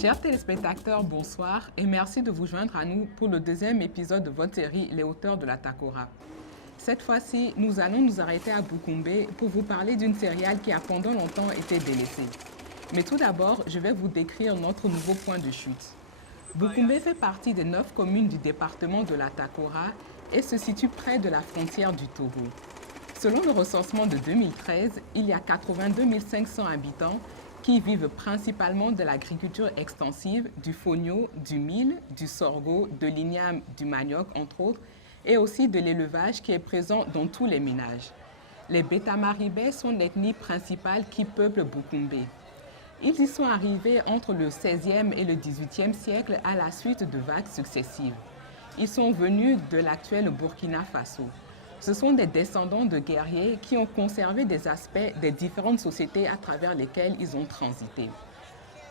Chers téléspectateurs, bonsoir et merci de vous joindre à nous pour le deuxième épisode de votre série Les Hauteurs de la Takora. Cette fois-ci, nous allons nous arrêter à Bukumbe pour vous parler d'une céréale qui a pendant longtemps été délaissée. Mais tout d'abord, je vais vous décrire notre nouveau point de chute. Bukumbe fait partie des 9 communes du département de la Takora et se situe près de la frontière du Togo. Selon le recensement de 2013, il y a 82 500 habitants qui vivent principalement de l'agriculture extensive, du fonio, du mil, du sorgho, de l'igname, du manioc, entre autres, et aussi de l'élevage qui est présent dans tous les ménages. Les Beta-Maribais sont l'ethnie principale qui peuple Bukumbe. Ils y sont arrivés entre le XVIe et le XVIIIe siècle à la suite de vagues successives. Ils sont venus de l'actuel Burkina Faso. Ce sont des descendants de guerriers qui ont conservé des aspects des différentes sociétés à travers lesquelles ils ont transité.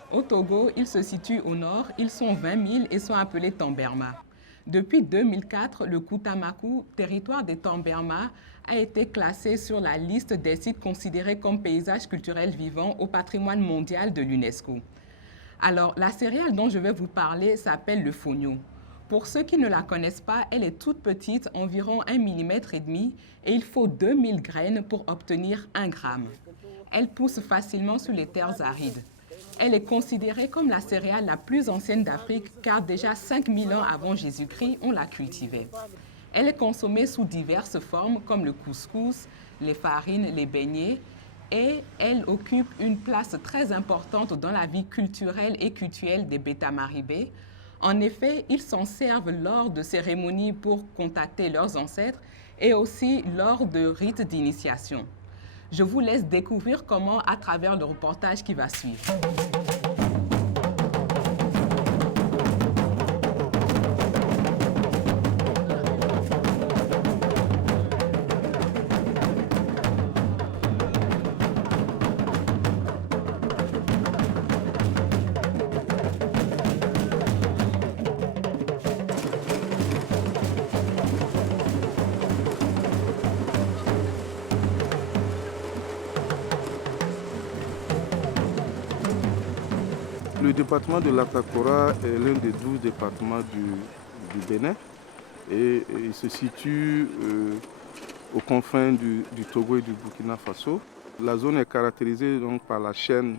Au Togo, ils se situent au nord, ils sont 20 000 et sont appelés Tamberma. Depuis 2004, le Koutamakou, territoire des Tamberma, a été classé sur la liste des sites considérés comme paysages culturels vivants au patrimoine mondial de l'UNESCO. Alors, la céréale dont je vais vous parler s'appelle le fonio. Pour ceux qui ne la connaissent pas, elle est toute petite, environ 1,5 mm, et il faut 2000 graines pour obtenir 1 gramme. Elle pousse facilement sur les terres arides. Elle est considérée comme la céréale la plus ancienne d'Afrique car déjà 5000 ans avant Jésus-Christ, on la cultivait. Elle est consommée sous diverses formes comme le couscous, les farines, les beignets, et elle occupe une place très importante dans la vie culturelle et cultuelle des Beta-Maribais. En effet, ils s'en servent lors de cérémonies pour contacter leurs ancêtres et aussi lors de rites d'initiation. Je vous laisse découvrir comment à travers le reportage qui va suivre. Le département de la Takora est l'un des 12 départements du Bénin et il se situe aux confins du Togo et du Burkina Faso. La zone est caractérisée donc par la chaîne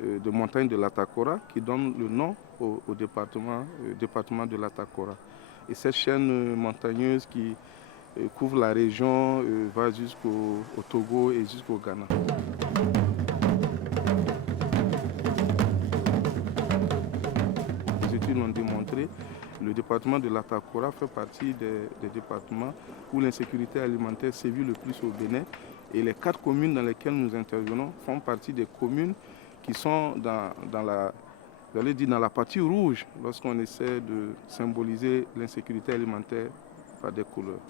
de montagnes de la Takora qui donne le nom au département de la Takora. Et cette chaîne montagneuse qui couvre la région va jusqu'au Togo et jusqu'au Ghana. L'ont démontré, le département de la Takora fait partie des départements où l'insécurité alimentaire sévit le plus au Bénin. Et les 4 communes dans lesquelles nous intervenons font partie des communes qui sont dans la partie rouge lorsqu'on essaie de symboliser l'insécurité alimentaire par des couleurs.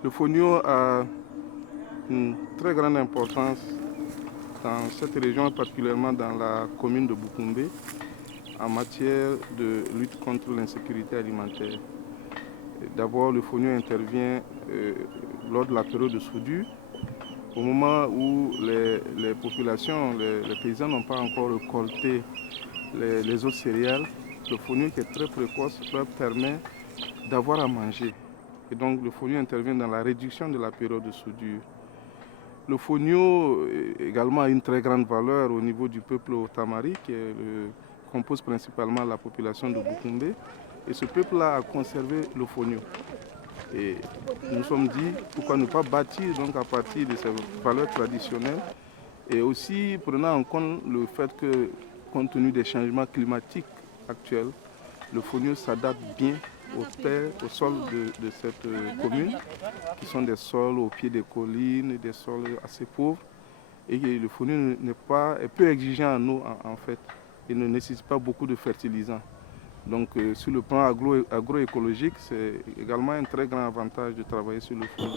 Le fonio a une très grande importance dans cette région, particulièrement dans la commune de Bukumbe, en matière de lutte contre l'insécurité alimentaire. D'abord, le fonio intervient lors de la période de soudure, au moment où les populations, les paysans n'ont pas encore récolté les autres céréales. Le fonio qui est très précoce leur permet d'avoir à manger. Et donc le fonio intervient dans la réduction de la période de soudure. Le fonio également a une très grande valeur au niveau du peuple Tamari qui compose principalement la population de Bukumbe. Et ce peuple-là a conservé le fonio. Et nous nous sommes dit pourquoi ne pas bâtir donc à partir de ces valeurs traditionnelles et aussi prenant en compte le fait que compte tenu des changements climatiques actuels, le fonio s'adapte bien aux terres, aux sols de cette commune, qui sont des sols au pied des collines, des sols assez pauvres. Et le fonio est peu exigeant en eau en fait. Il ne nécessite pas beaucoup de fertilisants. Donc sur le plan agroécologique, c'est également un très grand avantage de travailler sur le fonio.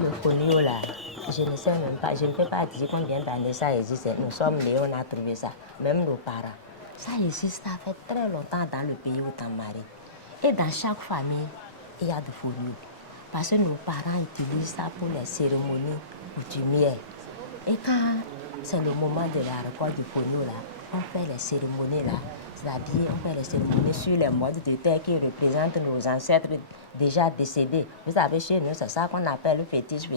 Le fonio là, je ne sais même pas, je ne peux pas dire combien d'années ça existe. Nous sommes nés, on a trouvé ça, même nos parents. Ça existe, ça fait très longtemps dans le pays où t'en maries. Et dans chaque famille, il y a du fonio. Parce que nos parents utilisent ça pour les cérémonies coutumières. Et quand c'est le moment de la récolte du fonio là, on fait les cérémonies là. C'est-à-dire, on fait les cérémonies sur les modes de terre qui représentent nos ancêtres déjà décédés. Vous savez, chez nous, c'est ça qu'on appelle le fétiche.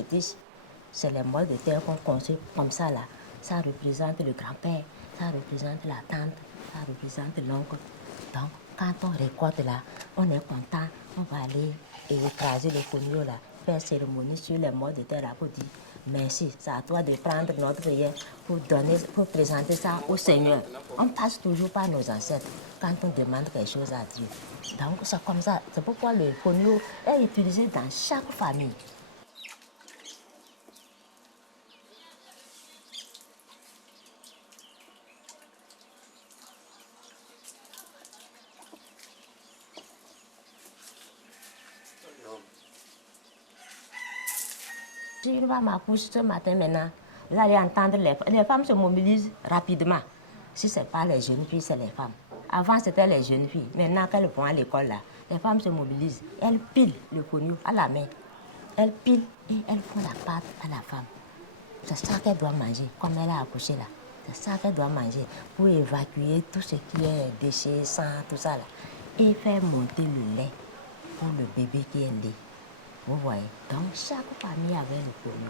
C'est les modes de terre qu'on construit comme ça là. Ça représente le grand-père, ça représente la tante, ça représente l'oncle. Donc, quand on récolte là, on est content, on va aller écraser le fonio là, faire cérémonie sur les modes de terre là pour dire merci, c'est à toi de prendre notre prière pour présenter ça au Seigneur. On passe toujours par nos ancêtres quand on demande quelque chose à Dieu. Donc c'est comme ça, c'est pourquoi le fonio est utilisé dans chaque famille. Si une femme accouche ce matin maintenant, vous allez entendre les femmes se mobilisent rapidement. Si ce n'est pas les jeunes filles, c'est les femmes. Avant, c'était les jeunes filles. Maintenant, quand elles vont à l'école, là, les femmes se mobilisent. Elles pilent le fonio à la main. Elles pilent et elles font la pâte à la femme. C'est ça qu'elle doit manger, comme elle a accouché là. C'est ça qu'elle doit manger pour évacuer tout ce qui est déchets, sang, tout ça là. Et faire monter le lait pour le bébé qui est né. Vous voyez, donc chaque famille avait le fonio.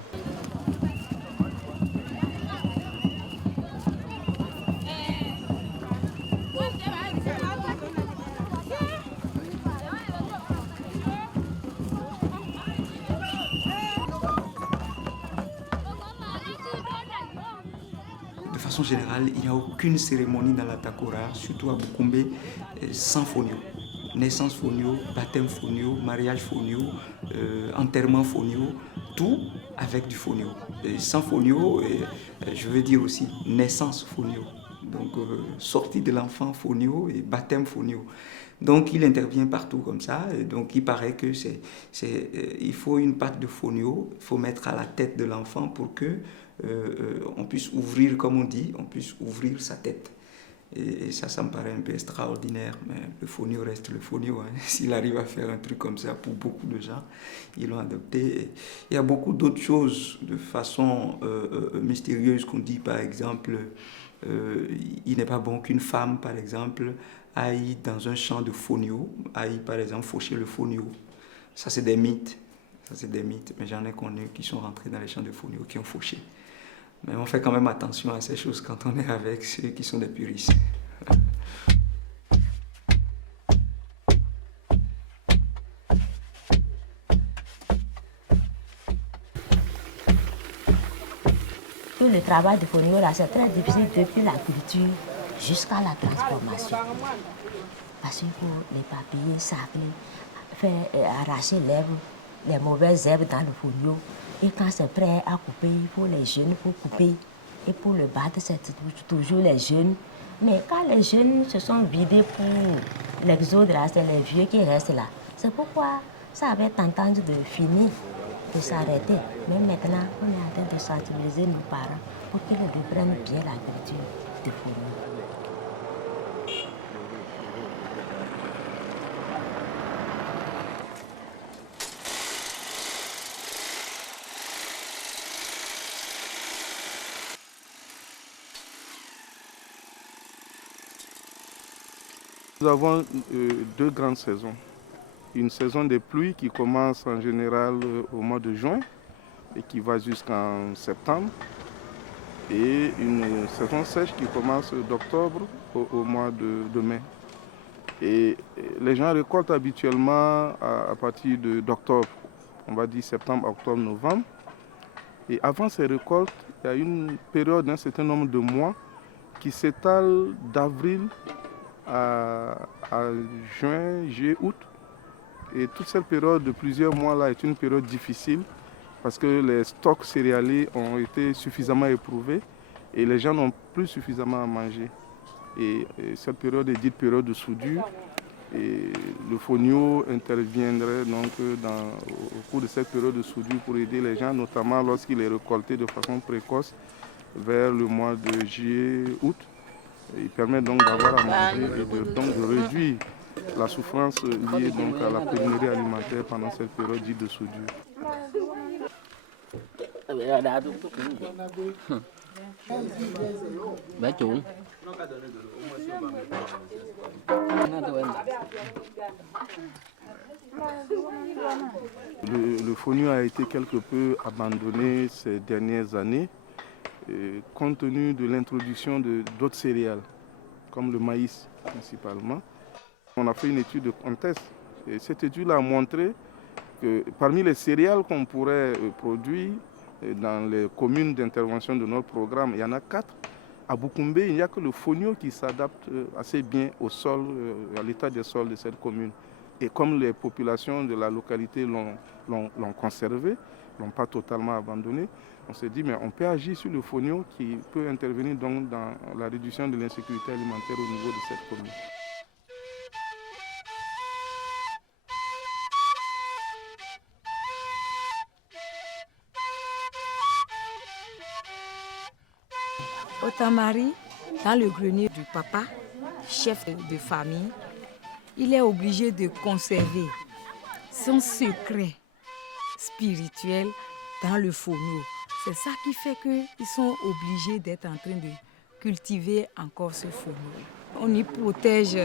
De façon générale, il n'y a aucune cérémonie dans la Takora, surtout à Bukumbe, sans fonio. Naissance fonio, baptême fonio, mariage fonio, enterrement fonio, tout avec du fonio. Et sans fonio, je veux dire aussi naissance fonio. Donc sortie de l'enfant fonio et baptême fonio. Donc il intervient partout comme ça. Et donc il paraît que il faut une patte de fonio, il faut mettre à la tête de l'enfant pour que on puisse ouvrir, comme on dit, on puisse ouvrir sa tête. Et ça me paraît un peu extraordinaire, mais le fonio reste le fonio. Hein. S'il arrive à faire un truc comme ça pour beaucoup de gens, ils l'ont adopté. Il y a beaucoup d'autres choses de façon mystérieuse qu'on dit, par exemple, il n'est pas bon qu'une femme, par exemple, aille dans un champ de fonio, aille, par exemple, faucher le fonio. Ça, c'est des mythes. Ça, c'est des mythes, mais j'en ai connu qui sont rentrés dans les champs de fonio, qui ont fauché. Mais on fait quand même attention à ces choses quand on est avec ceux qui sont des puristes. Tout le travail de fonio là, c'est très difficile depuis la culture jusqu'à la transformation. Parce qu'il faut les papiers sacrés, faire arracher les mauvaises herbes dans le fonio. Et quand c'est prêt à couper, il faut les jeunes pour couper. Et pour le battre, c'est toujours les jeunes. Mais quand les jeunes se sont vidés pour l'exode, là, c'est les vieux qui restent là. C'est pourquoi ça avait tendance de finir, de s'arrêter. Mais maintenant, on est en train de sensibiliser nos parents pour qu'ils reprennent bien la culture de fonio. Nous avons deux grandes saisons. Une saison des pluies qui commence en général au mois de juin et qui va jusqu'en septembre. Et une saison sèche qui commence d'octobre au mois de mai. Et les gens récoltent habituellement à partir d'octobre, on va dire septembre, octobre, novembre. Et avant ces récoltes, il y a une période d'un certain nombre de mois qui s'étale d'avril à juin, juillet, août. Et toute cette période de plusieurs mois là est une période difficile parce que les stocks céréaliers ont été suffisamment éprouvés et les gens n'ont plus suffisamment à manger. Et cette période est dite période de soudure. Et le fonio interviendrait donc au cours de cette période de soudure pour aider les gens, notamment lorsqu'il est récolté de façon précoce vers le mois de juillet, août. Il permet donc d'avoir à manger et de réduire la souffrance liée donc à la pénurie alimentaire pendant cette période dite de soudure. Le fonio a été quelque peu abandonné ces dernières années compte tenu de l'introduction d'autres céréales, comme le maïs principalement. On a fait une étude de contexte et cette étude a montré que parmi les céréales qu'on pourrait produire dans les communes d'intervention de notre programme, il y en a 4. À Boukoumbe, il n'y a que le fonio qui s'adapte assez bien au sol, à l'état des sols de cette commune. Et comme les populations de la localité l'ont conservé, ne l'ont pas totalement abandonné, on s'est dit mais on peut agir sur le fonio qui peut intervenir donc dans la réduction de l'insécurité alimentaire au niveau de cette commune. Au Tamari, dans le grenier du papa, chef de famille, il est obligé de conserver son secret spirituel dans le fonio. C'est ça qui fait qu'ils sont obligés d'être en train de cultiver encore ce fonio. On y protège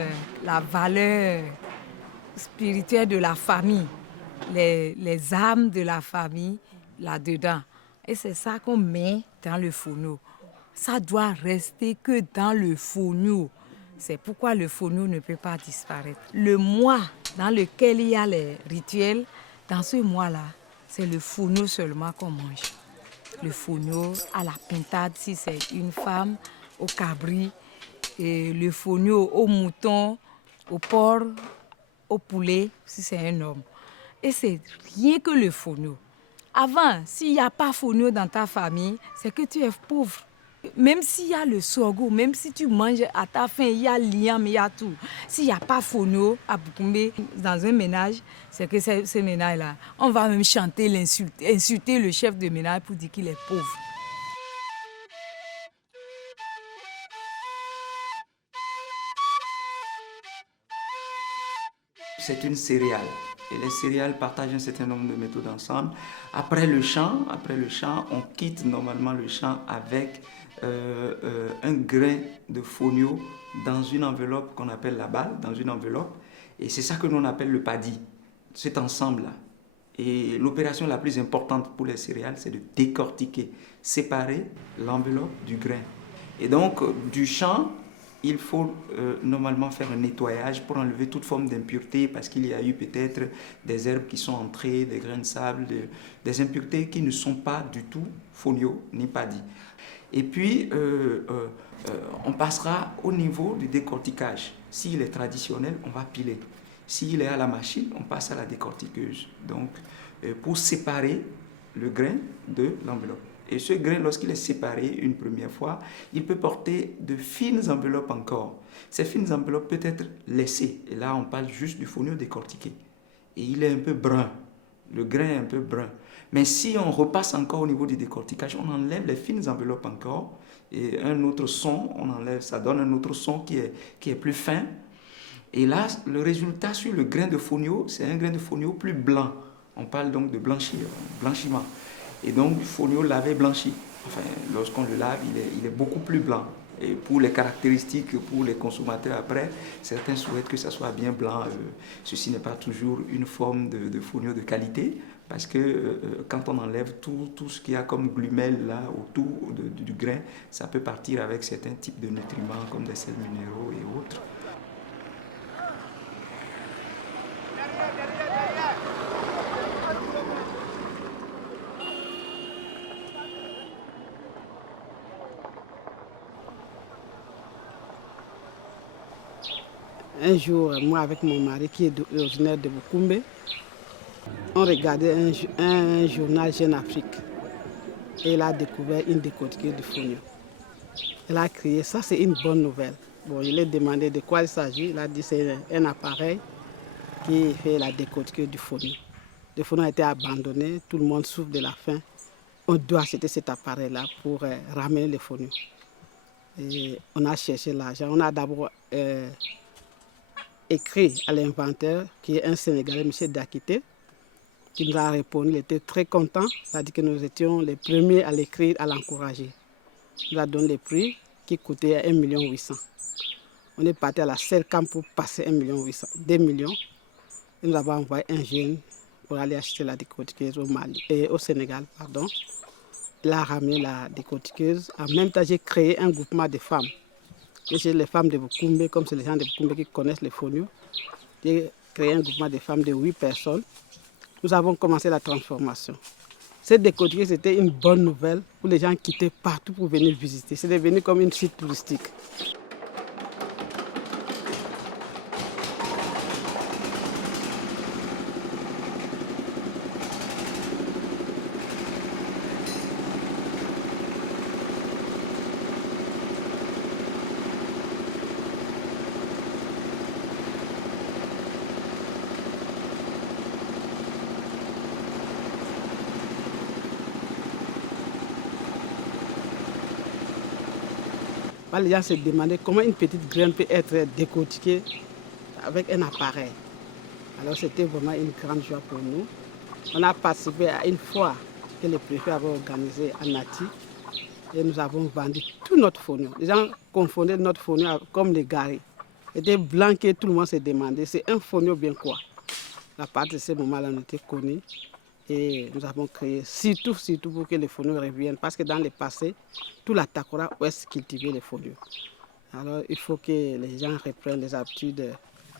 la valeur spirituelle de la famille, les âmes de la famille là-dedans. Et c'est ça qu'on met dans le fonio. Ça doit rester que dans le fonio. C'est pourquoi le fonio ne peut pas disparaître. Le mois dans lequel il y a les rituels, dans ce mois-là, c'est le fonio seulement qu'on mange. Le fonio à la pintade si c'est une femme, au cabri, et le fonio au mouton, au porc, au poulet si c'est un homme. Et c'est rien que le fonio. Avant, s'il n'y a pas fonio dans ta famille, c'est que tu es pauvre. Même s'il y a le sorgho, même si tu manges à ta faim, il y a l'iam, il y a tout. S'il n'y a pas fonio à Boukoumbe, dans un ménage, c'est que ce ménage-là, on va même chanter, insulter le chef de ménage pour dire qu'il est pauvre. C'est une céréale. Et les céréales partagent un certain nombre de méthodes ensemble. Après le champ, on quitte normalement le champ avec un grain de fonio dans une enveloppe qu'on appelle la balle, dans une enveloppe. Et c'est ça que l'on appelle le paddy, cet ensemble-là. Et l'opération la plus importante pour les céréales, c'est de décortiquer, séparer l'enveloppe du grain. Et donc, du champ, il faut normalement faire un nettoyage pour enlever toute forme d'impureté parce qu'il y a eu peut-être des herbes qui sont entrées, des grains de sable, des impuretés qui ne sont pas du tout fonio ni paddy. Et puis, on passera au niveau du décortiquage. S'il est traditionnel, on va piler. S'il est à la machine, on passe à la décortiqueuse. Donc, pour séparer le grain de l'enveloppe. Et ce grain, lorsqu'il est séparé une première fois, il peut porter de fines enveloppes encore. Ces fines enveloppes peuvent être laissées. Et là, on parle juste du fonio décortiqué. Et il est un peu brun. Le grain est un peu brun. Mais si on repasse encore au niveau du décortiquage, on enlève les fines enveloppes encore. Et un autre son, on enlève, ça donne un autre son qui est plus fin. Et là, le résultat sur le grain de fonio, c'est un grain de fonio plus blanc. On parle donc de blanchiment. Et donc, du fonio lavé blanchi. Enfin, lorsqu'on le lave, il est beaucoup plus blanc. Et pour les caractéristiques, pour les consommateurs après, certains souhaitent que ça soit bien blanc. Ceci n'est pas toujours une forme de fonio de qualité, parce que quand on enlève tout ce qu'il y a comme glumelle là autour du grain, ça peut partir avec certains types de nutriments comme des sels minéraux et autres. Un jour, moi avec mon mari qui est originaire de Bukumbe, on regardait un journal Jeune Afrique et il a découvert une décortiqueuse du fonio. Elle a crié, ça c'est une bonne nouvelle. Bon, je lui ai demandé de quoi il s'agit. Il a dit c'est un appareil qui fait la décortiqueuse du fonio. Le fonio a été abandonné, tout le monde souffre de la faim. On doit acheter cet appareil-là pour ramener le fonio. Et on a cherché l'argent. On a d'abord écrit à l'inventeur, qui est un Sénégalais, M. Dakité, qui nous a répondu. Il était très content. Il a dit que nous étions les premiers à l'écrire, à l'encourager. Il nous a donné le prix qui coûtait 1,8 million. On est parti à la CERCAM pour passer 1,8 million, 2 millions. Et nous avons envoyé un jeune pour aller acheter la décortiqueuse au Sénégal. Pardon. Il a ramené la décortiqueuse. En même temps, j'ai créé un groupement de femmes. Et chez les femmes de Bukumbe, comme c'est les gens de Bukumbe qui connaissent les fonio, j'ai créé un groupement de femmes de 8 personnes. Nous avons commencé la transformation. Cette décortiqueuse, c'était une bonne nouvelle pour les gens qui quittaient partout pour venir visiter. C'est devenu comme une site touristique. Les gens se demandaient comment une petite graine peut être décortiquée avec un appareil. Alors c'était vraiment une grande joie pour nous. On a participé à une foire que le préfet avait organisée à Nati et nous avons vendu tout notre fonio. Les gens confondaient notre fonio comme les gari. C'était blanc et tout le monde se demandait, c'est un fonio bien quoi. À partir de ce moment-là, on était connus. Et nous avons créé surtout pour que les fonio reviennent. Parce que dans le passé, tout la Takora ouest cultivait les fonio. Alors il faut que les gens reprennent les habitudes de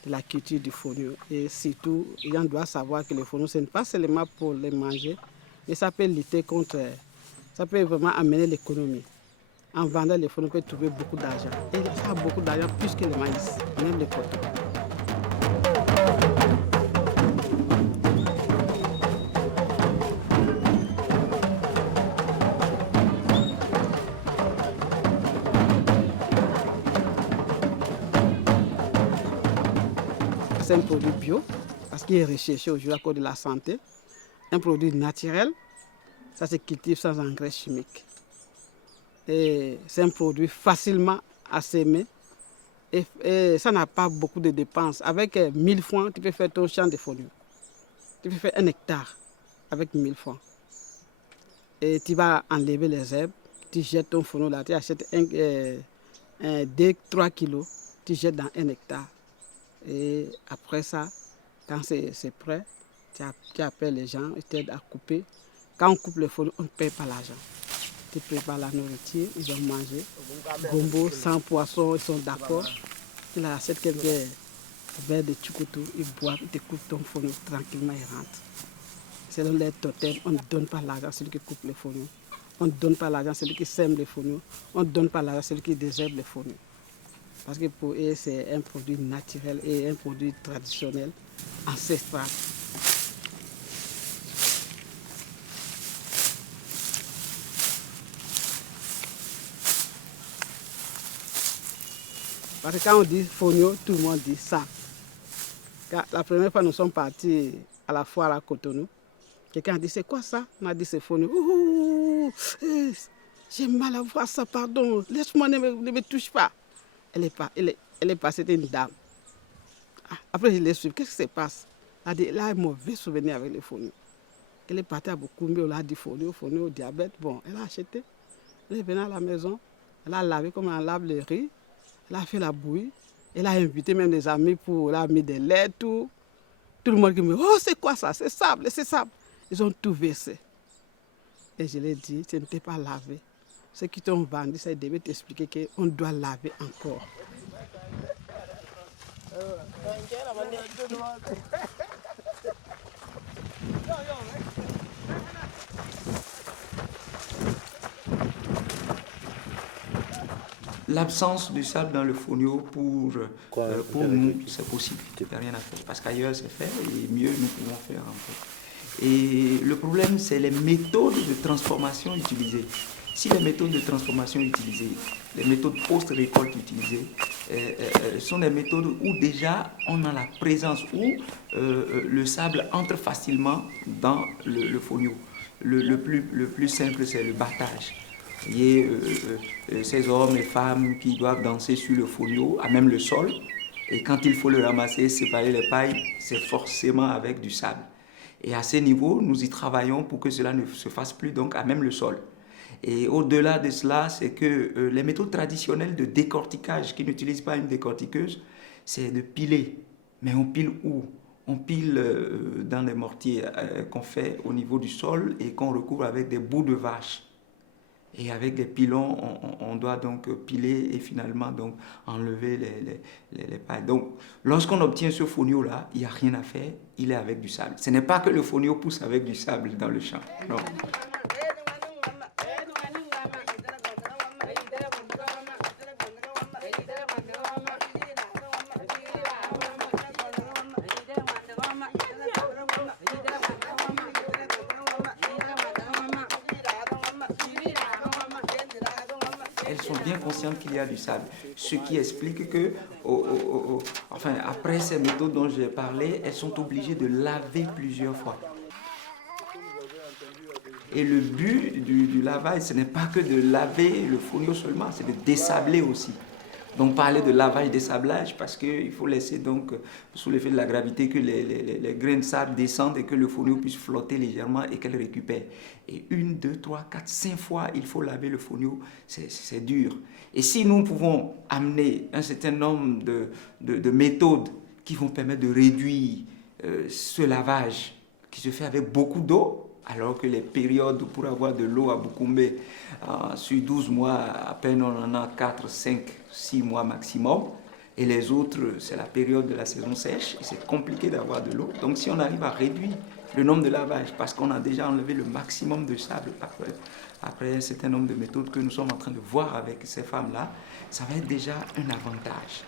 la culture du fonio. Et surtout, les gens doivent savoir que le fonio, ce n'est pas seulement pour les manger, mais ça peut lutter contre, ça peut vraiment amener l'économie. En vendant les fonio, on peut trouver beaucoup d'argent. Et ça a beaucoup d'argent plus que le maïs, même le coton. C'est un produit bio, parce qu'il est recherché aujourd'hui à cause de la santé. Un produit naturel, ça se cultive sans engrais chimiques. Et c'est un produit facilement à s'aimer. Et ça n'a pas beaucoup de dépenses. Avec 1000 francs, tu peux faire ton champ de fonio. Tu peux faire 1 hectare avec 1000 francs. Et tu vas enlever les herbes, tu jettes ton fonio là, tu achètes 2-3 kilos, tu jettes dans 1 hectare. Et après ça, quand c'est prêt, tu appelles les gens, ils t'aident à couper. Quand on coupe le fonio, on ne paye pas l'argent. Tu prépares la nourriture, ils vont manger. Gombo, sans poisson, ils sont d'accord. Ils achètent quelques verres de tchoukoutou, ils boivent, ils te coupent ton fonio tranquillement et rentrent. Selon les totems, on ne donne pas l'argent à celui qui coupe le fonio. On ne donne pas l'argent à celui qui sème le fonio. On ne donne pas l'argent à celui qui désherbe le fonio. Parce que pour eux, c'est un produit naturel et un produit traditionnel, ancestral. Parce que quand on dit fonio, tout le monde dit ça. La première fois, nous sommes partis à la foire à Cotonou. Quelqu'un a dit, c'est quoi ça? On a dit, c'est fonio. J'ai mal à voir ça, pardon. Laisse-moi, ne me touche pas. Elle est passée, c'était une dame. Après, je l'ai suivie. Qu'est-ce qui se passe? Elle a dit, elle a un mauvais souvenir avec les fonio. Elle est partie à Bukumbe, on a dit fonio, diabète. Bon, elle a acheté. Elle est venue à la maison. Elle a lavé comme on lave le riz. Elle a fait la bouillie. Elle a invité même des amis pour... Elle a mis des laits, tout. Tout le monde qui me dit, oh, c'est quoi ça? C'est sable, c'est sable. Ils ont tout versé. Et je leur ai dit, ce n'était pas lavé. Ceux qui t'ont vendu, ça devait t'expliquer qu'on doit laver encore. L'absence de sable dans le fonio, pour nous, c'est possible. Il n'y a rien à faire. Parce qu'ailleurs, c'est fait et mieux, nous pouvons faire en fait. Et le problème, c'est les méthodes de transformation utilisées. Si les méthodes de transformation utilisées, les méthodes post-récolte utilisées, sont des méthodes où déjà on a la présence, où le sable entre facilement dans le fonio. Le plus simple, c'est le battage. Vous voyez, ces hommes et femmes qui doivent danser sur le fonio, à même le sol, et quand il faut le ramasser, séparer les pailles, c'est forcément avec du sable. Et à ce niveau, nous y travaillons pour que cela ne se fasse plus donc à même le sol. Et au-delà de cela, c'est que les méthodes traditionnelles de décortiquage, qui n'utilisent pas une décortiqueuse, c'est de piler. Mais on pile où? On pile dans les mortiers qu'on fait au niveau du sol et qu'on recouvre avec des bouts de vache. Et avec des pilons, on doit donc piler et finalement donc enlever les pailles. Donc, lorsqu'on obtient ce fonio-là, il n'y a rien à faire, il est avec du sable. Ce n'est pas que le fonio pousse avec du sable dans le champ, non. Elles sont bien conscientes qu'il y a du sable, ce qui explique que, enfin, après ces méthodes dont j'ai parlé, elles sont obligées de laver plusieurs fois. Et le but du lavage, ce n'est pas que de laver le fonio seulement, c'est de désabler aussi. Donc parler de lavage, dessablage, parce qu'il faut laisser donc, sous l'effet de la gravité, que les grains de sable descendent et que le fonio puisse flotter légèrement et qu'elle récupère. Et 1, 2, 3, 4, 5 fois, il faut laver le fonio, c'est dur. Et si nous pouvons amener un certain nombre de méthodes qui vont permettre de réduire ce lavage qui se fait avec beaucoup d'eau, alors que les périodes pour avoir de l'eau à Boukoumbe, sur 12 mois, à peine on en a 4, 5, 6 mois maximum. Et les autres, c'est la période de la saison sèche, et c'est compliqué d'avoir de l'eau. Donc si on arrive à réduire le nombre de lavages, parce qu'on a déjà enlevé le maximum de sable après un certain nombre de méthodes que nous sommes en train de voir avec ces femmes-là, ça va être déjà un avantage.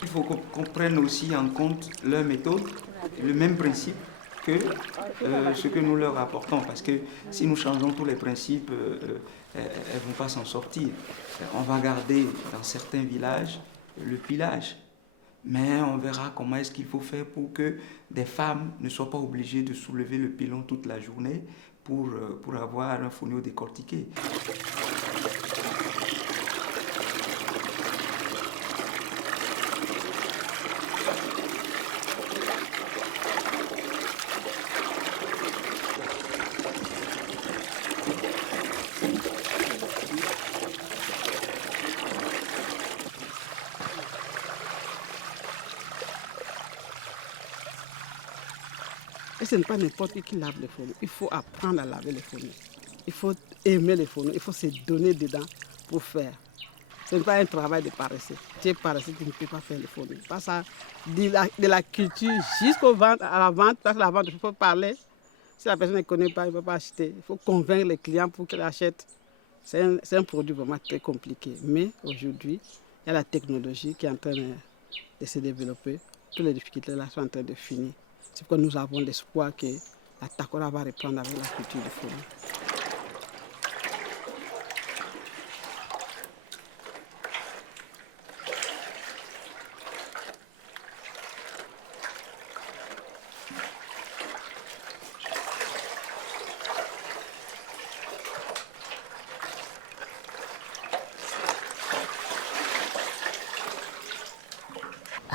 Il faut qu'on prenne aussi en compte leur méthode, le même principe que ce que nous leur apportons. Parce que si nous changeons tous les principes, elles ne vont pas s'en sortir. On va garder dans certains villages le pilage. Mais on verra comment est-ce qu'il faut faire pour que des femmes ne soient pas obligées de soulever le pilon toute la journée pour avoir un fonio décortiqué. Et ce n'est pas n'importe qui lave les fonio. Il faut apprendre à laver les fonio. Il faut aimer les fonio. Il faut se donner dedans pour faire. Ce n'est pas un travail de paresseux. Tu es paresseux, tu ne peux pas faire les fonio. Pas ça, de la culture jusqu'à la vente, parce que la vente, il faut parler. Si la personne ne connaît pas, il ne peut pas acheter. Il faut convaincre les clients pour qu'ils achètent. C'est un produit vraiment très compliqué. Mais aujourd'hui, il y a la technologie qui est en train de se développer. Toutes les difficultés là sont en train de finir. C'est pourquoi nous avons l'espoir que la Takora va reprendre avec la culture du fonio.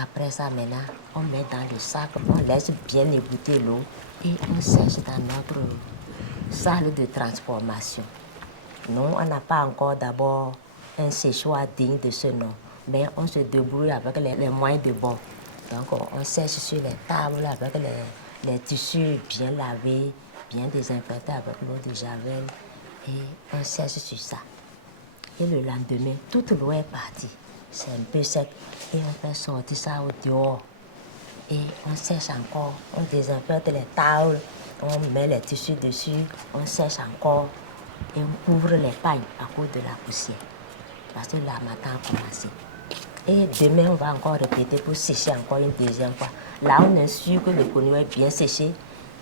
Après ça, maintenant, on met dans le sac, on laisse bien égoutter l'eau et on sèche dans notre salle de transformation. Nous, on n'a pas encore d'abord un séchoir digne de ce nom, mais on se débrouille avec les moyens de bord. Donc, on sèche sur les tables avec les tissus bien lavés, bien désinfectés avec l'eau de javel et on sèche sur ça. Et le lendemain, toute l'eau est partie. C'est un peu sec et on fait sortir ça au dehors. Et on sèche encore, on désinfecte les tables, on met les tissus dessus, on sèche encore et on couvre les pailles à cause de la poussière. Parce que la matin a commencé. Et demain, on va encore répéter pour sécher encore une deuxième fois. Là, on est sûr que le fonio est bien séché.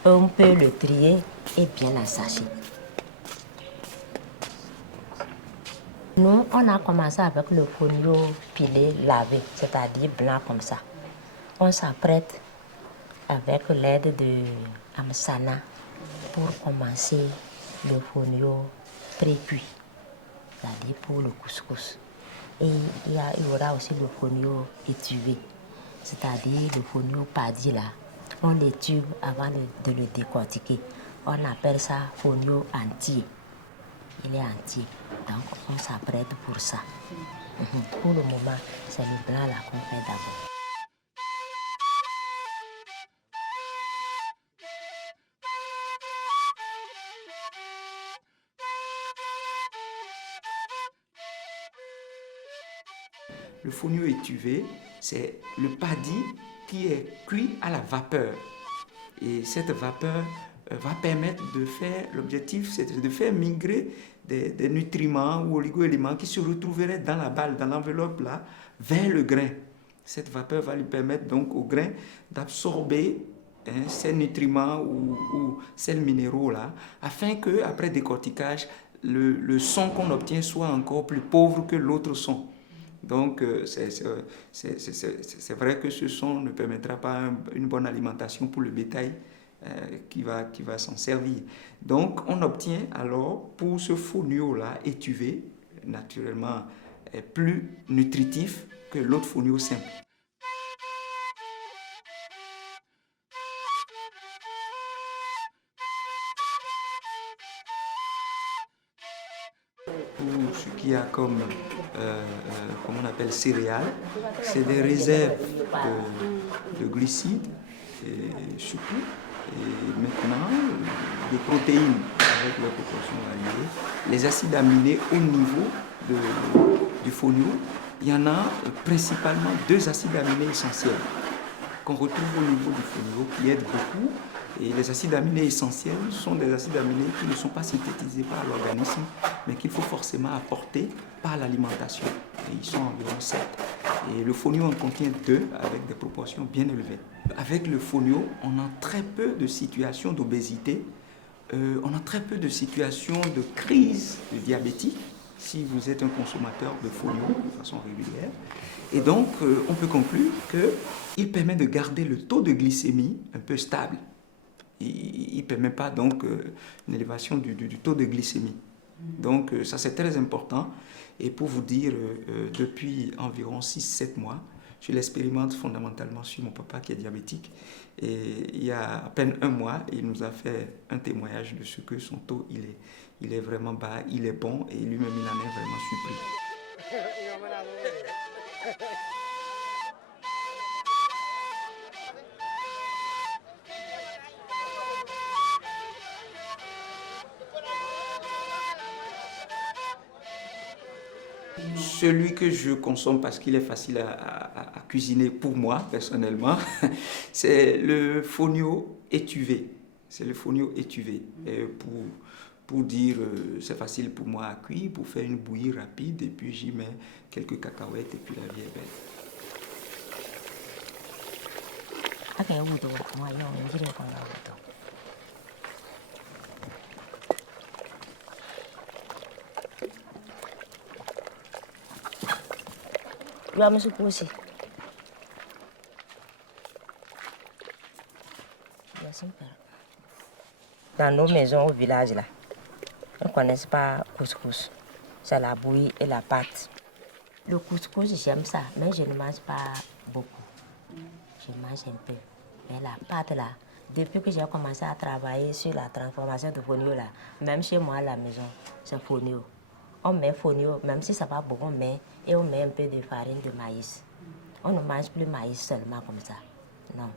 On peut le trier et bien l'ensacher. Nous, on a commencé avec le fonio pilé, lavé, c'est-à-dire blanc comme ça. On s'apprête avec l'aide de Amsana pour commencer le fonio pré-cuit, c'est-à-dire pour le couscous. Et il y aura aussi le fonio étuvé, c'est-à-dire le fonio paddy là. On l'étube avant de le décortiquer. On appelle ça fonio entier. Il est entier, donc on s'apprête pour ça. Pour le moment, c'est le blanc là qu'on fait d'abord. Le fonio étuvé, c'est le paddy qui est cuit à la vapeur. Et cette vapeur va permettre de faire, l'objectif c'est de faire migrer des nutriments ou oligo-éléments qui se retrouveraient dans la balle, dans l'enveloppe là, vers le grain. Cette vapeur va lui permettre donc au grain d'absorber ces nutriments ou ces minéraux là, afin que après décortiquage, le son qu'on obtient soit encore plus pauvre que l'autre son. Donc, c'est vrai que ce son ne permettra pas une bonne alimentation pour le bétail qui va s'en servir. Donc, on obtient alors pour ce fonio-là étuvé, naturellement plus nutritif que l'autre fonio simple. Pour ce qu'il y a comme on appelle céréales, c'est des réserves de glucides, et surtout, et maintenant des protéines avec leurs proportions variées, les acides aminés au niveau du fonio. Il y en a principalement 2 acides aminés essentiels qu'on retrouve au niveau du fonio qui aident beaucoup. Et les acides aminés essentiels sont des acides aminés qui ne sont pas synthétisés par l'organisme, mais qu'il faut forcément apporter par l'alimentation. Et ils sont environ 7. Et le fonio en contient 2 avec des proportions bien élevées. Avec le fonio, on a très peu de situations d'obésité, on a très peu de situations de crise diabétique si vous êtes un consommateur de fonio de façon régulière. Et donc, on peut conclure qu'il permet de garder le taux de glycémie un peu stable. Il ne permet pas donc une élévation du taux de glycémie. Donc ça c'est très important. Et pour vous dire, depuis environ 6-7 mois, je l'expérimente fondamentalement sur mon papa qui est diabétique. Et il y a à peine 1 mois, il nous a fait un témoignage de ce que son taux il est vraiment bas, il est bon et lui-même il en est vraiment surpris. Celui que je consomme parce qu'il est facile à cuisiner pour moi, personnellement, c'est le fonio étuvé. C'est le fonio étuvé. Et pour dire, c'est facile pour moi à cuire, pour faire une bouillie rapide, et puis j'y mets quelques cacahuètes, et puis la vie est belle. Dans nos maisons au village, là, on ne connaît pas couscous. C'est la bouillie et la pâte. Le couscous, j'aime ça, mais je ne mange pas beaucoup. je mange un peu. Mais la pâte là, depuis que j'ai commencé à travailler sur la transformation de fonio là, même chez moi à la maison, c'est fonio. On met fonio, même si ça va beaucoup, on met un peu de farine de maïs. On ne mange plus maïs seulement comme ça. Non.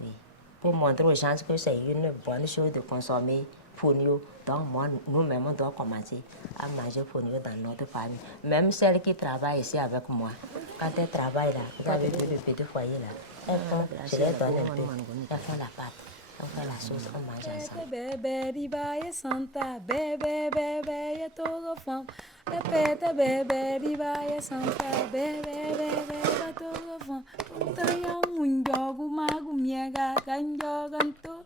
Oui. Pour montrer aux gens que c'est une bonne chose de consommer fonio. Donc moi, nous-mêmes, on doit commencer à manger fonio dans notre famille. Même celles qui travaillent ici avec moi, quand elles travaillent là, vous avez vu le petit foyer là, elles font, je les donne un peu, elles font la pâte, elles font la sauce, on mange ensemble. Bébé, riba, santa, bébé, bébé, todo fam. Repete, bébé, riba, santa, bébé, bébé, todo fam. Taya munjogu magu miega, ganjoganto.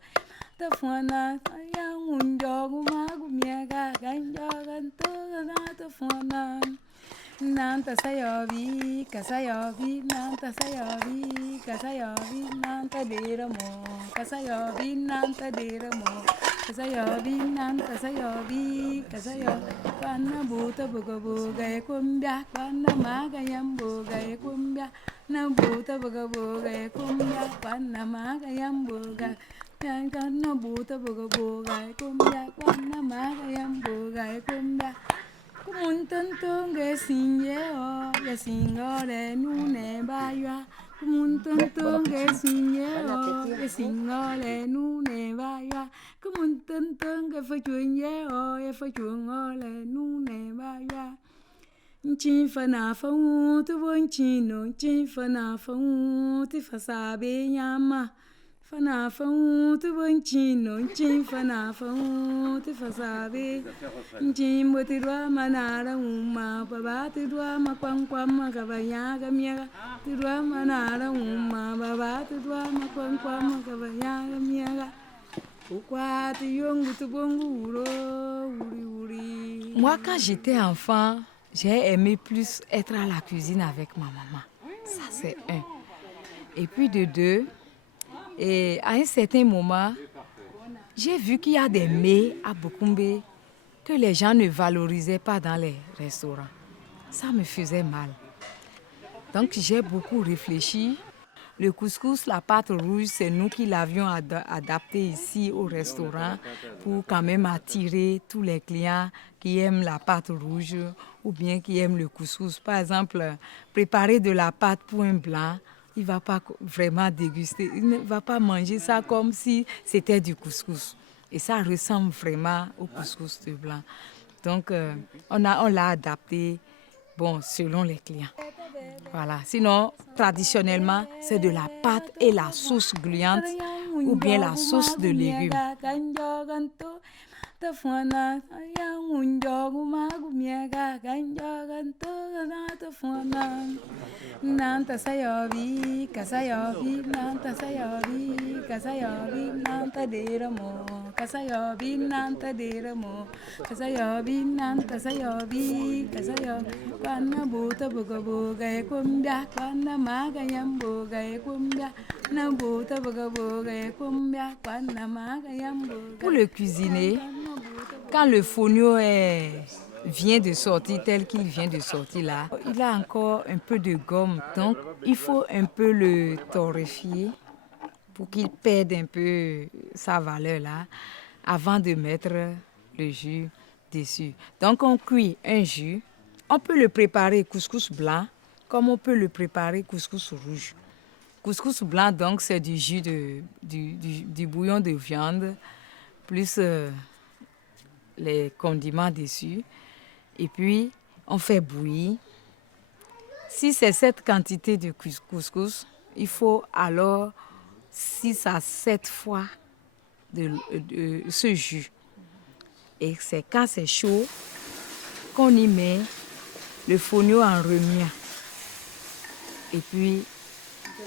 Tafana, taya munjogu magu miega, ganjoganto, tafana. Nanta sayobi, kasayobi, nanta sayobi, kasayobi, nanta diramo, kasayobi, nanta diramo, kasayobi, nanta sayobi, kasayobi, kwana buta buga buga e kumbia, kwana maga yambuga e kumbia, na buta buga buga e kumbia, kwana maga yambuga. Kwana buta buga buga e kumbia, kwana maga yambuga e kumbia. Kumuntuntunge sinyeo, ya singole nune baywa. Kumuntuntunge sinyeo, ya singole nune baywa. Kumuntuntunge fachunyeo, ya fachungole nune baywa. Nchifa na fawu, tubo nchino, nchifa na fawu, tifasabe nyama. Fana fawu tubo nchino, nchin fana fawu tifasabe. Nchin botirwa manara uma, baba tidwa makwamkwam kabanyaga miaga. Tidwa manara uma, baba tidwa makwamkwam kabanyaga miaga. Ukwati yongu tubongu uro, uri uri. Moi, quand j'étais enfant, j'ai aimé plus être à la cuisine avec ma maman. Ça, c'est un. Et puis de deux, et à un certain moment, j'ai vu qu'il y a des mets à Bukumbe que les gens ne valorisaient pas dans les restaurants. Ça me faisait mal. Donc j'ai beaucoup réfléchi. Le couscous, la pâte rouge, c'est nous qui l'avions adapté ici au restaurant pour quand même attirer tous les clients qui aiment la pâte rouge ou bien qui aiment le couscous. Par exemple, préparer de la pâte pour un blanc, il ne va pas vraiment déguster, il ne va pas manger ça comme si c'était du couscous. Et ça ressemble vraiment au couscous de blanc. Donc, on l'a adapté selon les clients. Voilà. Sinon, traditionnellement, c'est de la pâte et la sauce gluante ou bien la sauce de légumes. Tafana unjogu magu miega ganjoganto tafana nanta sayobi kasayobi nanta sayobi kasayobi nanta diramo kasayobi nanta diramo kasayobi nanta sayobi kasayobi kwana buta buga buga e kumbia kwana maga yambuga e kumbia na buta buga buga e kumbia kwana maga yambuga. Pour le cuisiner, quand le fonio vient de sortir tel qu'il vient de sortir là, il a encore un peu de gomme. Donc, il faut un peu le torréfier pour qu'il perde un peu sa valeur là avant de mettre le jus dessus. Donc, on cuit un jus. On peut le préparer couscous blanc comme on peut le préparer couscous rouge. Couscous blanc, donc, c'est du jus du bouillon de viande plus les condiments dessus. Et puis, on fait bouillir. Si c'est cette quantité de couscous, il faut alors 6 à 7 fois de ce jus. Et c'est quand c'est chaud qu'on y met le fonio en remuant. Et puis,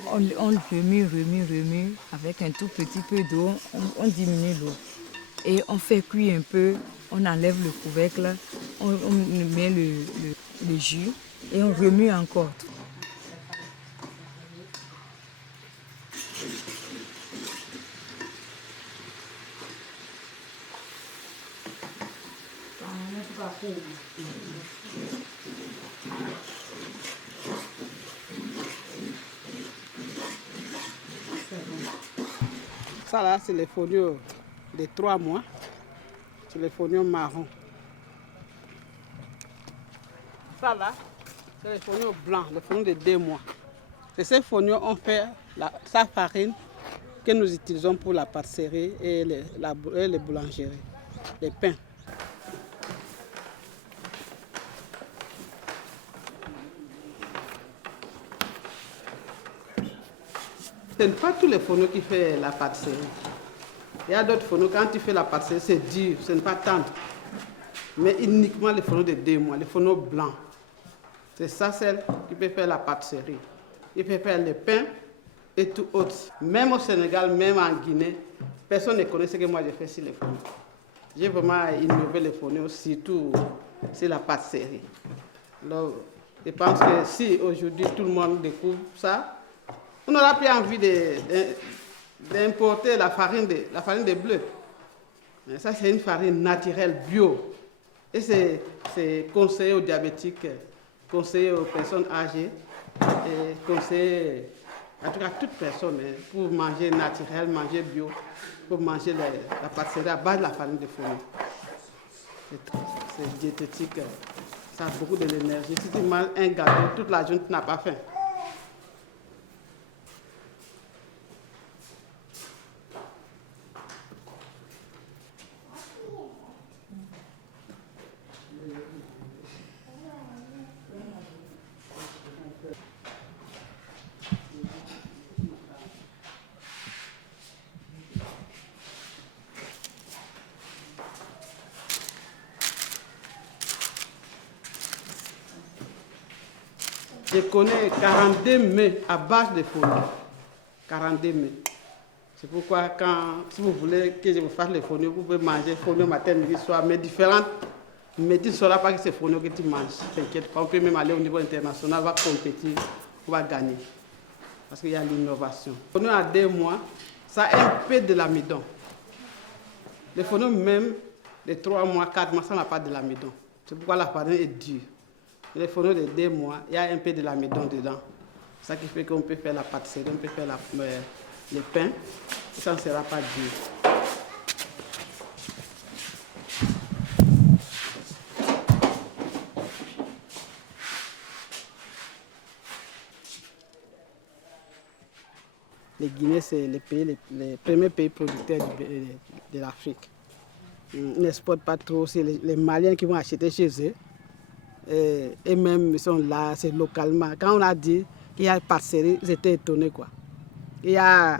on remue avec un tout petit peu d'eau. On diminue l'eau. Et on fait cuire un peu, on enlève le couvercle, on met le jus et on remue encore. Ça là, c'est les fonio de 3 mois. C'est les fonio marron. Ça là, c'est les fonio blancs, les fonio de 2 mois. Et ces fonio, on fait sa farine que nous utilisons pour la pâtisserie et les boulangeries, les pains. Ce n'est pas tous les fourneaux qui font la pâtisserie. Il y a d'autres fourneaux, quand tu fais la pâtisserie, c'est dur, ce n'est pas tendre. Mais uniquement les fourneaux de 2 mois, les fourneaux blancs. C'est ça celle qui peut faire la pâtisserie. Il peut faire les pains et tout autre. Même au Sénégal, même en Guinée, personne ne connaît ce que moi j'ai fait sur les fourneaux. J'ai vraiment innové les fourneaux, surtout sur la pâtisserie. Alors, je pense que si aujourd'hui tout le monde découvre ça, on n'aura plus envie d'importer la farine de bleu. Mais ça, c'est une farine naturelle, bio. Et c'est conseillé aux diabétiques, conseillé aux personnes âgées, et conseillé en tout cas à toute personne pour manger naturel, manger bio, pour manger la pâtisserie à base de la farine de fourneau. C'est diététique, ça a beaucoup de l'énergie. Si tu manges un gâteau toute la journée, tu n'as pas faim. Je connais 42 mets à base de fourneau. 42 mets. C'est pourquoi si vous voulez que je vous fasse les fourneaux, vous pouvez manger fourneau matin, midi, soir, mais différentes. Mais tu ne sauras pas que c'est fourneau que tu manges. T'inquiète pas, on peut même aller au niveau international, on va compétir, on va gagner. Parce qu'il y a l'innovation. Le fourneau à 2 mois, ça a un peu de l'amidon. Les fourneaux même de 3 mois, 4 mois, ça n'a pas de l'amidon. C'est pourquoi la farine est dure. Les fourneaux de 2 mois, il y a un peu de l'amidon dedans. C'est ça qui fait qu'on peut faire la pâtisserie, on peut faire les pains, et ça ne sera pas dur. Les Guinéens, c'est les premiers pays producteurs de l'Afrique. Ils n'exportent pas trop, c'est les Maliens qui vont acheter chez eux. Et même ils sont là, c'est localement. Quand on a dit qu'il y a pâtisserie, ils étaient étonnés quoi. Il y a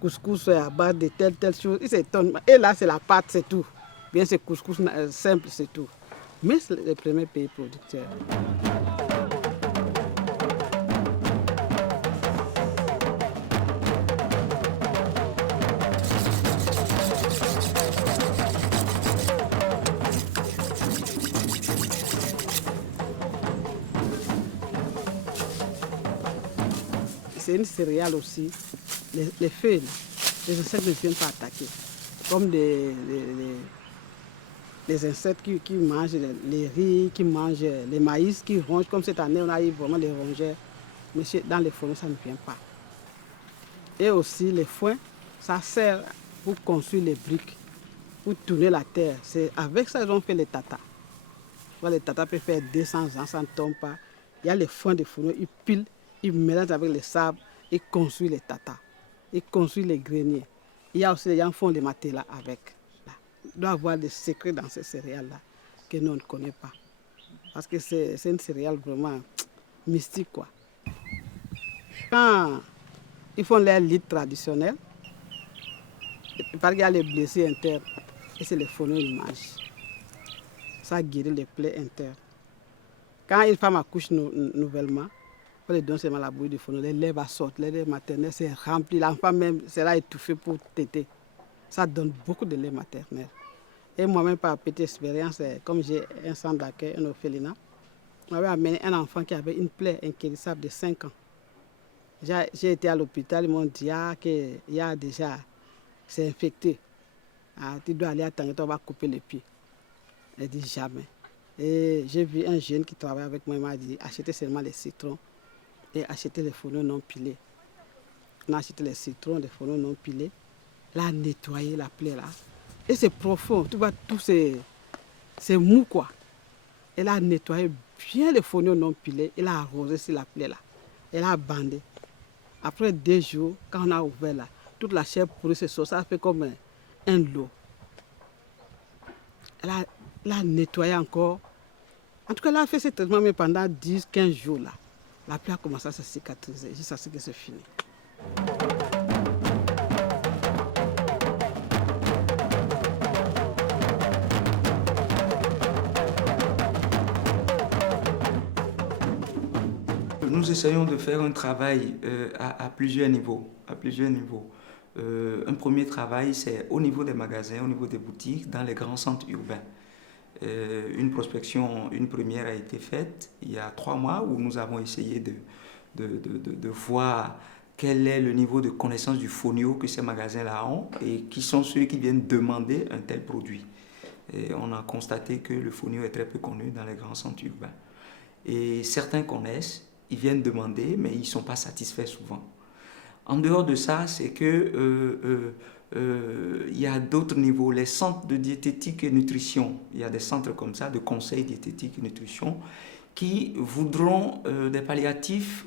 couscous à base de telle chose, ils s'étonnent. Et là c'est la pâte, c'est tout. Bien c'est couscous simple, c'est tout. Mais c'est les premiers pays producteurs. C'est une céréale aussi. Les feuilles, les insectes ne viennent pas attaquer. Comme des insectes qui mangent les riz, qui mangent les maïs, qui rongent. Comme cette année, on a eu vraiment des rongeurs. Mais dans les fourneaux, ça ne vient pas. Et aussi, les foins, ça sert pour construire les briques, pour tourner la terre. C'est avec ça qu'ils ont fait les tatas. Les tatas peuvent faire 200 ans, ça ne tombe pas. Il y a les foins de fourneaux, ils pilent. Ils mélangent avec le sable, ils construisent les tatas, ils construisent les greniers. Il y a aussi les gens qui font les matelas avec. Il doit y avoir des secrets dans ces céréales-là que nous ne connaissons pas. Parce que c'est une céréale vraiment mystique quoi. Quand ils font leur lit traditionnel, il paraît qu'il y a les blessés internes et c'est les fourneaux qui mangent. Ça guérit les plaies internes. Quand une femme accouche nouvellement, on les donne seulement la bouillie du fourneau, les lait va sortir, les lait maternel c'est rempli, l'enfant même sera étouffé pour téter. Ça donne beaucoup de lait maternel. Et moi-même, par petite expérience, comme j'ai un centre d'accueil, un orphelinat, on m'avait amené un enfant qui avait une plaie inguérissable de 5 ans. J'ai été à l'hôpital, ils m'ont dit qu'il y a déjà, c'est infecté. Tu dois aller attendre, on va couper les pieds. Elle dit jamais. Et j'ai vu un jeune qui travaille avec moi, il m'a dit achetez seulement les citrons et acheter les fourneaux non pilés. On a acheté les citrons, les fourneaux non pilés. Elle a nettoyé la plaie là. Et c'est profond, tu vois, tout c'est mou quoi. Elle a nettoyé bien les fonio non pilés, elle a arrosé sur la plaie là. Elle a bandé. Après 2 jours, quand on a ouvert là, toute la chair pourrie se sort, ça fait comme un lot. Elle a nettoyé encore. En tout cas, elle a fait ce traitement mais pendant 10-15 jours là. La plaie a commencé à se cicatriser jusqu'à ce que c'est fini. Nous essayons de faire un travail à plusieurs niveaux. Un premier travail, c'est au niveau des magasins, au niveau des boutiques, dans les grands centres urbains. Une prospection, une première a été faite il y a 3 mois où nous avons essayé de voir quel est le niveau de connaissance du fonio que ces magasins-là ont et qui sont ceux qui viennent demander un tel produit. Et on a constaté que le fonio est très peu connu dans les grands centres urbains. Et certains connaissent, ils viennent demander, mais ils ne sont pas satisfaits souvent. En dehors de ça, c'est que y a d'autres niveaux, les centres de diététique et nutrition. Il y a des centres comme ça, de conseil diététique et nutrition, qui voudront des palliatifs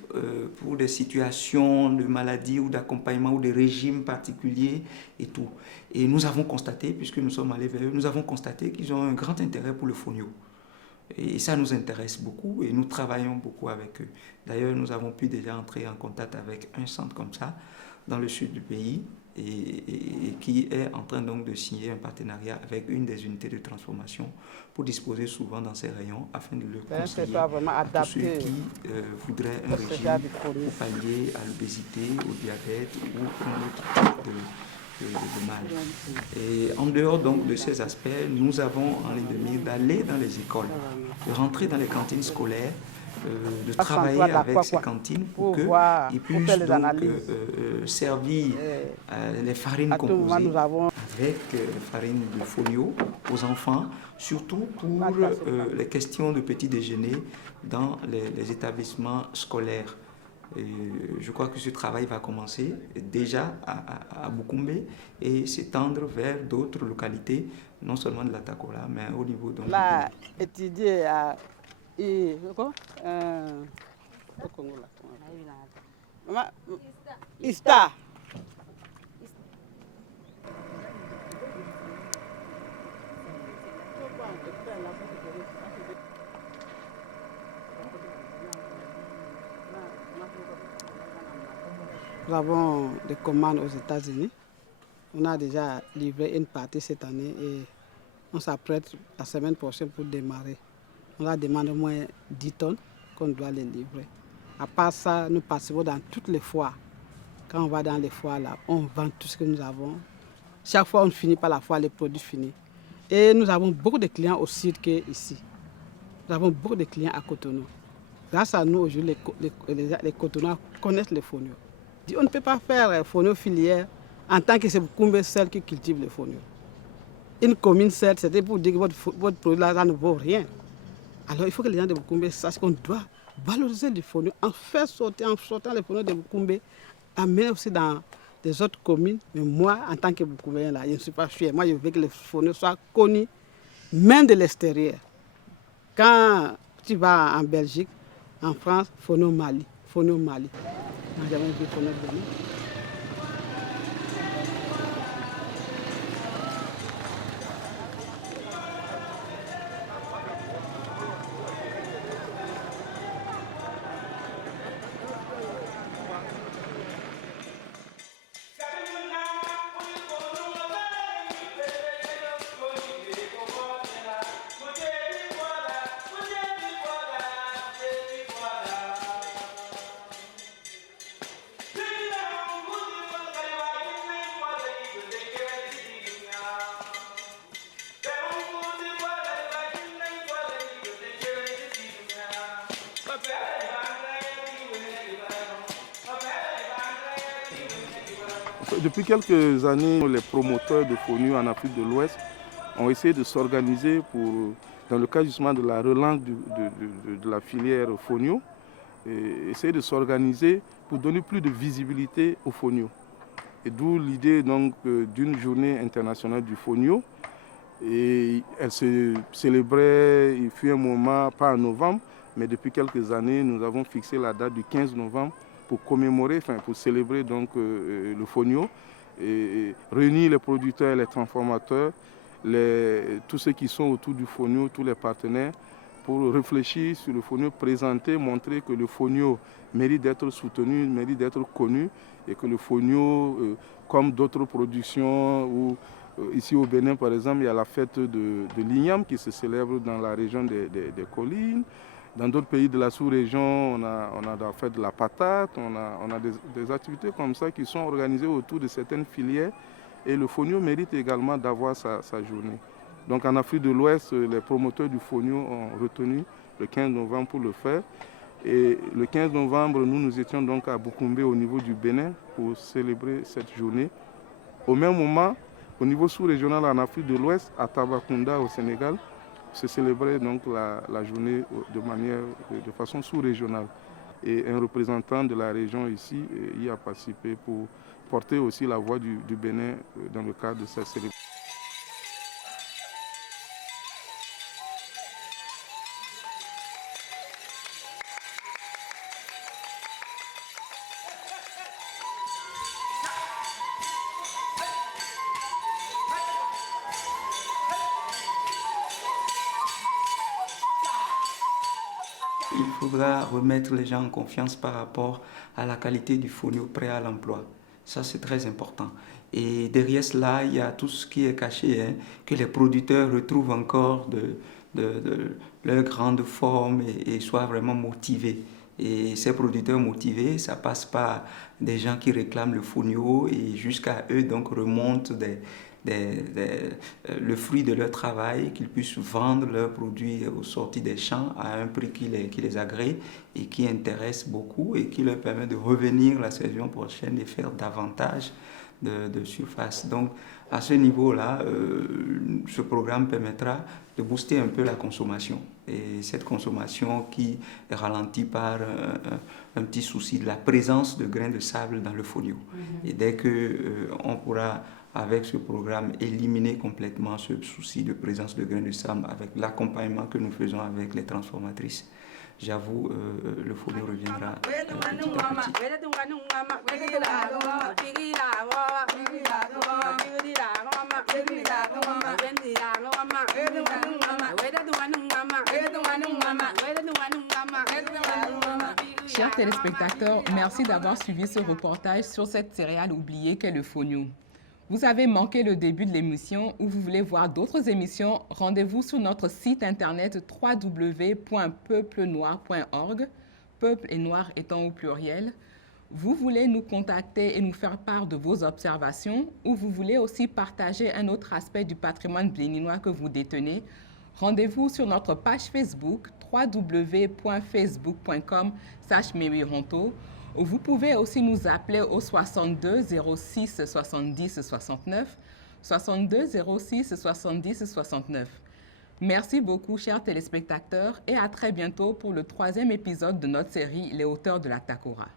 pour des situations de maladie ou d'accompagnement ou de régimes particuliers et tout. Et nous avons constaté, puisque nous sommes allés vers eux, nous avons constaté qu'ils ont un grand intérêt pour le fonio. Et ça nous intéresse beaucoup et nous travaillons beaucoup avec eux. D'ailleurs, nous avons pu déjà entrer en contact avec un centre comme ça dans le sud du pays et qui est en train donc de signer un partenariat avec une des unités de transformation pour disposer souvent dans ces rayons afin de le conseiller à tous ceux qui voudraient un régime pour pallier à l'obésité, au diabète ou un autre type de mal. Et en dehors donc de ces aspects, nous avons en ligne de mire d'aller dans les écoles, de rentrer dans les cantines scolaires, de travailler avec ces cantines pour qu'ils puissent donc servir les farines composées avec farine de fonio aux enfants, surtout pour les questions de petit déjeuner dans les établissements scolaires. Et je crois que ce travail va commencer déjà à Bukumbe et s'étendre vers d'autres localités, non seulement de la Takora, mais au niveau de... Là, étudier à Ista. Nous avons des commandes aux États-Unis. On a déjà livré une partie cette année et on s'apprête la semaine prochaine pour démarrer. On a demandé au moins 10 tonnes qu'on doit les livrer. À part ça, nous participons dans toutes les foires. Quand on va dans les foires, là, on vend tout ce que nous avons. Chaque fois, on ne finit pas la foire, les produits finis. Et nous avons beaucoup de clients au sud qu'ici. Nous avons beaucoup de clients à Cotonou. Grâce à nous, aujourd'hui, les Cotonouais connaissent les fonio. On ne peut pas faire fonio filière en tant que c'est Bukumbe seul qui cultive les fonio. Une commune seule, c'était pour dire que votre produit là ne vaut rien. Alors il faut que les gens de Bukumbe sachent qu'on doit valoriser les fonio, en faire sortir, en sortant les fonio de Bukumbe, amener aussi dans des autres communes. Mais moi, en tant que Bukumbéen, là, je ne suis pas fier. Moi, je veux que les fonio soient connus, même de l'extérieur. Quand tu vas en Belgique, en France, fonio Mali. Fonio Mali. On n'a jamais vu fonio Mali. Depuis quelques années, les promoteurs de fonio en Afrique de l'Ouest ont essayé de s'organiser pour, dans le cadre justement de la relance de la filière fonio, et essayer de s'organiser pour donner plus de visibilité aux fonio. Et d'où l'idée donc d'une journée internationale du fonio. Et elle se célébrait, il fut un moment, pas en novembre, mais depuis quelques années, nous avons fixé la date du 15 novembre pour commémorer, pour célébrer donc le fonio, et réunir les producteurs et les transformateurs, tous ceux qui sont autour du fonio, tous les partenaires, pour réfléchir sur le fonio, présenter, montrer que le fonio mérite d'être soutenu, mérite d'être connu, et que le fonio, comme d'autres productions, ou ici au Bénin par exemple, il y a la fête de l'igname qui se célèbre dans la région des collines. Dans d'autres pays de la sous-région, on a la fête de la patate, on a des activités comme ça qui sont organisées autour de certaines filières, et le fonio mérite également d'avoir sa journée. Donc en Afrique de l'Ouest, les promoteurs du fonio ont retenu le 15 novembre pour le faire. Et le 15 novembre, nous étions donc à Boukoumbe au niveau du Bénin pour célébrer cette journée. Au même moment, au niveau sous-régional en Afrique de l'Ouest, à Tambacounda au Sénégal, se célébrait donc la journée de façon sous-régionale. Et un représentant de la région ici y a participé pour porter aussi la voix du Bénin dans le cadre de cette célébration. Il faudra remettre les gens en confiance par rapport à la qualité du fonio prêt à l'emploi. Ça, c'est très important. Et derrière cela, il y a tout ce qui est caché, que les producteurs retrouvent encore de leur grande forme et soient vraiment motivés. Et ces producteurs motivés, ça passe par des gens qui réclament le fonio, et jusqu'à eux donc remontent le fruit de leur travail, qu'ils puissent vendre leurs produits aux sorties des champs à un prix qui les agrée et qui intéresse beaucoup, et qui leur permet de revenir la saison prochaine et faire davantage de surface. Donc à ce niveau-là, ce programme permettra de booster un peu la consommation. Et cette consommation qui est ralentie par un petit souci de la présence de grains de sable dans le fonio. Et dès qu'on pourra, avec ce programme, éliminer complètement ce souci de présence de grains de sable avec l'accompagnement que nous faisons avec les transformatrices, j'avoue, le fonio reviendra petit à petit. Chers téléspectateurs, merci d'avoir suivi ce reportage sur cette céréale oubliée qu'est le fonio. Vous avez manqué le début de l'émission ou vous voulez voir d'autres émissions, rendez-vous sur notre site internet www.peuplenoir.org, peuple et noir étant au pluriel. Vous voulez nous contacter et nous faire part de vos observations, ou vous voulez aussi partager un autre aspect du patrimoine béninois que vous détenez, rendez-vous sur notre page Facebook www.facebook.com/merironto. Vous pouvez aussi nous appeler au 62 06 70 69, 62 06 70 69. Merci beaucoup, chers téléspectateurs, et à très bientôt pour le 3e épisode de notre série Les Hauteurs de la Takora.